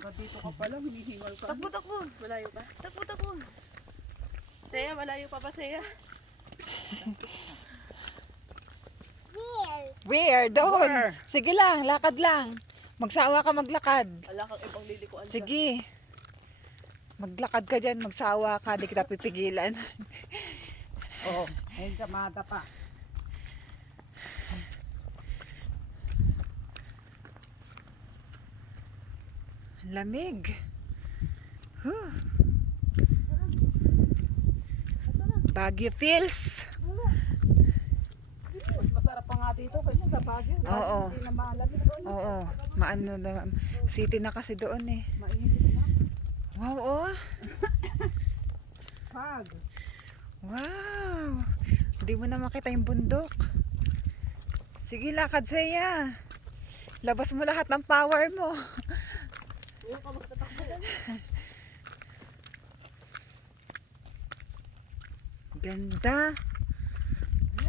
Hanggang dito ka pala, hinihingal ka. Takbo, takbo. Malayo pa. Takbo, takbo. Seya, malayo pa ba, Seya? Where? Doon. Where? Sige lang, lakad lang. Magsawa ka maglakad. Wala kang ibang lilikuan dyan. Sige. Maglakad ka dyan, magsawa ka, di kita pipigilan. Oo, ayun ka mata pa. Lamig. Huh. Baguio feels. Mas masarap pa nga dito kasi sa Baguio. Oo. Hindi na malamig. Oo, maano na, city na kasi doon eh. Mainit na. Wow, oh. Pag. Wow. Hindi mo na makita yung bundok. Sige, lakad Seya. Labas mo lahat ng power mo. Ayaw ka magtatakbo dyan. Ganda.